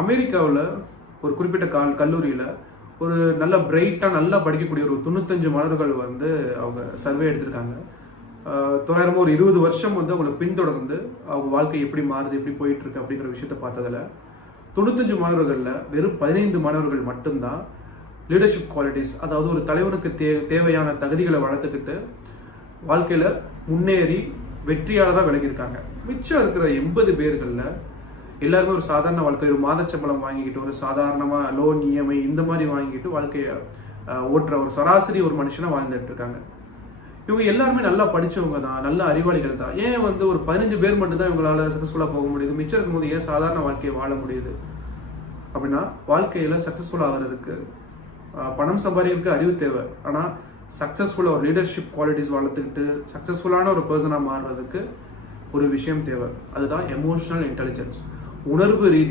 அமெரிக்காவில் ஒரு குறிப்பிட்ட கால் கல்லூரியில் ஒரு நல்ல பிரைட்டாக நல்லா படிக்கக்கூடிய ஒரு தொண்ணூத்தஞ்சு மாணவர்கள் வந்து அவங்க சர்வே எடுத்திருக்காங்க. தொள்ளாயிரமோ ஒரு இருபது வருஷம் வந்து அவங்களை பின்தொடர்ந்து அவங்க வாழ்க்கை எப்படி மாறுது எப்படி போயிட்டு இருக்கு அப்படிங்கிற விஷயத்த பார்த்ததில் தொண்ணூத்தஞ்சு மாணவர்களில் வெறும் பதினைந்து மாணவர்கள் மட்டும்தான் லீடர்ஷிப் குவாலிட்டிஸ் அதாவது ஒரு தலைவனுக்கு தே தேவையான தகுதிகளை வளர்த்துக்கிட்டு வாழ்க்கையில் முன்னேறி வெற்றியாளராக விளங்கியிருக்காங்க. மிச்சம் இருக்கிற எண்பது பேர்களில் எல்லாருமே ஒரு சாதாரண வாழ்க்கை ஒரு மாதச்சம்பளம் வாங்கிக்கிட்டு ஒரு சாதாரணமாக லோன் இஎம்ஐ இந்த மாதிரி வாங்கிக்கிட்டு வாழ்க்கையை ஓட்டுற ஒரு சராசரி ஒரு மனுஷனாக வாழ்ந்துட்டு இருக்காங்க. இவங்க எல்லாருமே நல்லா படித்தவங்க தான் நல்ல அறிவாளிகள் தான். ஏன் வந்து ஒரு பதினஞ்சு பேர் மட்டும்தான் இவங்களால சக்ஸஸ்ஃபுல்லாக போக முடியுது? மிச்சம் இருக்கும்போது ஏன் சாதாரண வாழ்க்கையை வாழ முடியுது? அப்படின்னா வாழ்க்கையில் சக்ஸஸ்ஃபுல் ஆகிறதுக்கு பணம் சம்பாதிக்கிறதுக்கு அறிவு தேவை. ஆனால் சக்ஸஸ்ஃபுல்லாக ஒரு லீடர்ஷிப் குவாலிட்டிஸ் வளர்த்துக்கிட்டு சக்ஸஸ்ஃபுல்லான ஒரு பர்சனாக மாறுறதுக்கு ஒரு விஷயம் தேவை. அதுதான் எமோஷனல் இன்டெலிஜென்ஸ் உணர்வு ரீதி